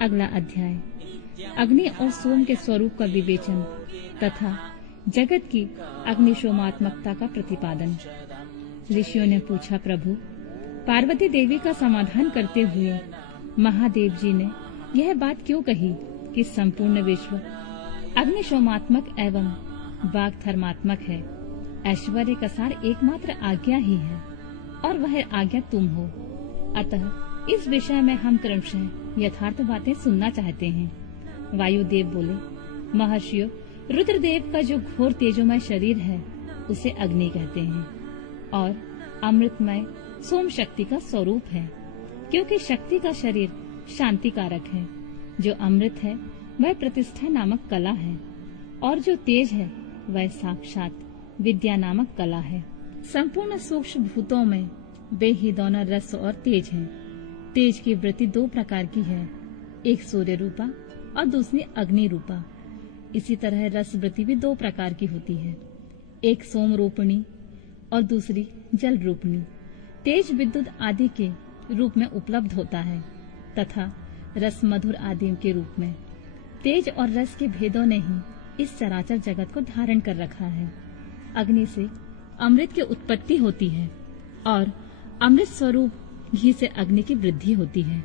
अगला अध्याय अग्नि और सोम के स्वरूप का विवेचन तथा जगत की अग्निशोमात्मकता का प्रतिपादन। ऋषियों ने पूछा, प्रभु, पार्वती देवी का समाधान करते हुए महादेव जी ने यह बात क्यों कही कि संपूर्ण विश्व अग्निशोमात्मक एवं वाग धर्मात्मक है। ऐश्वर्य का सार एकमात्र आज्ञा ही है और वह आज्ञा तुम हो। अतः इस विषय में हम क्रमशः यथार्थ बातें सुनना चाहते हैं। वायुदेव बोले, महर्षियों, रुद्रदेव का जो घोर तेजोमय शरीर है उसे अग्नि कहते हैं और अमृतमय सोम शक्ति का स्वरूप है, क्योंकि शक्ति का शरीर शांति कारक है। जो अमृत है वह प्रतिष्ठा नामक कला है और जो तेज है वह साक्षात विद्या नामक कला है। संपूर्ण सूक्ष्म भूतों में वे ही दोनों रस और तेज हैं। तेज की वृत्ति दो प्रकार की है, एक सूर्य रूपा और दूसरी अग्नि रूपा। इसी तरह रस वृत्ति भी दो प्रकार की होती है, एक सोम रूपणी और दूसरी जल रूपणी। तेज विद्युत आदि के रूप में उपलब्ध होता है तथा रस मधुर आदि के रूप में। तेज और रस के भेदों ने ही इस चराचर जगत को धारण कर रखा है। अग्नि से अमृत की उत्पत्ति होती है और अमृत स्वरूप घी से अग्नि की वृद्धि होती है।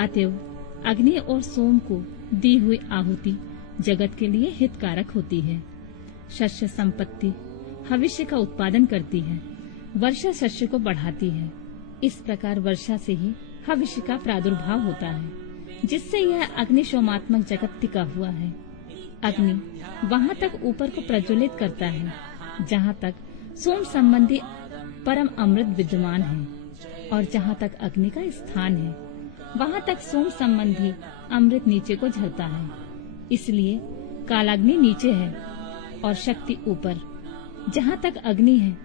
अतएव अग्नि और सोम को दी हुई आहुति जगत के लिए हितकारक होती है। शस्य संपत्ति भविष्य का उत्पादन करती है, वर्षा शस्य को बढ़ाती है। इस प्रकार वर्षा से ही भविष्य का प्रादुर्भाव होता है, जिससे यह अग्निशोमात्मक जगत टिका हुआ है। अग्नि वहाँ तक ऊपर को प्रज्वलित करता है जहाँ तक सोम संबंधी परम अमृत विद्यमान है, और जहाँ तक अग्नि का स्थान है वहाँ तक सोम संबंधी अमृत नीचे को झरता है। इसलिए कालाग्नि नीचे है और शक्ति ऊपर। जहाँ तक अग्नि है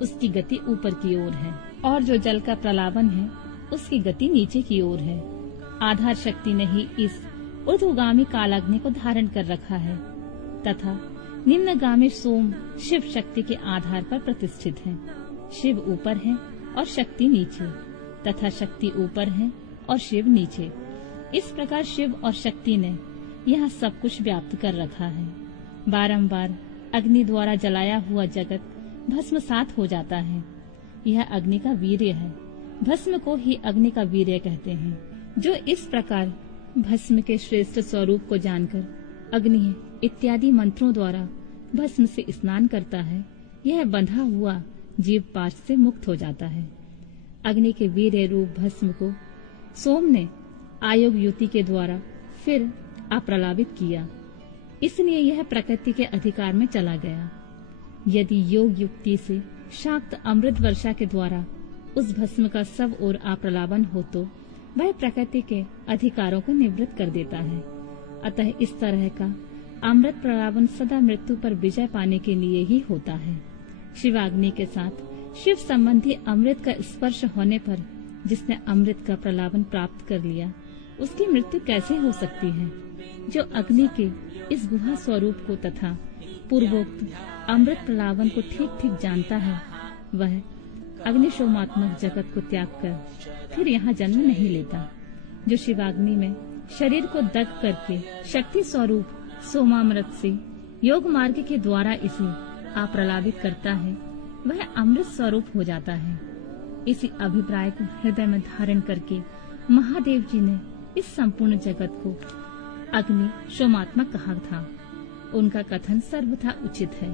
उसकी गति ऊपर की ओर है और जो जल का प्रलावन है उसकी गति नीचे की ओर है। आधार शक्ति ने ही इस ऊर्ध्वगामी कालाग्नि को धारण कर रखा है तथा निम्नगामी सोम शिव शक्ति के आधार पर प्रतिष्ठित है। शिव ऊपर है और शक्ति नीचे तथा शक्ति ऊपर है और शिव नीचे। इस प्रकार शिव और शक्ति ने यह सब कुछ व्याप्त कर रखा है। बारंबार अग्नि द्वारा जलाया हुआ जगत भस्मसात हो जाता है। यह अग्नि का वीर्य है। भस्म को ही अग्नि का वीर्य कहते हैं। जो इस प्रकार भस्म के श्रेष्ठ स्वरूप को जानकर अग्नि इत्यादि मंत्रों द्वारा भस्म से स्नान करता है, यह बंधा हुआ जीव पाश से मुक्त हो जाता है। अग्नि के वीर्य रूप भस्म को सोम ने आयोग युति के द्वारा फिर अप्रलापित किया, इसलिए यह प्रकृति के अधिकार में चला गया। यदि योग युक्ति से शाक्त अमृत वर्षा के द्वारा उस भस्म का सब ओर अप्रलापन हो तो वह प्रकृति के अधिकारों को निवृत्त कर देता है। अतः इस तरह का अमृत प्रलापन सदा मृत्यु पर विजय पाने के लिए ही होता है। शिवाग्नि के साथ शिव संबंधी अमृत का स्पर्श होने पर जिसने अमृत का प्रलापन प्राप्त कर लिया, उसकी मृत्यु कैसे हो सकती है? जो अग्नि के इस गुहा स्वरूप को तथा पूर्वोक्त अमृत प्रलापन को ठीक ठीक जानता है, वह अग्निशोमात्मक जगत को त्याग कर फिर यहाँ जन्म नहीं लेता। जो शिवाग्नि में शरीर को दग्ध करके शक्ति स्वरूप सोमामृत से योग मार्ग के द्वारा इसे अप्रलापित करता है, वह अमृत स्वरूप हो जाता है। इसी अभिप्राय को हृदय में धारण करके महादेव जी ने इस संपूर्ण जगत को अग्नि शोमात्मक कहा था। उनका कथन सर्वथा उचित है।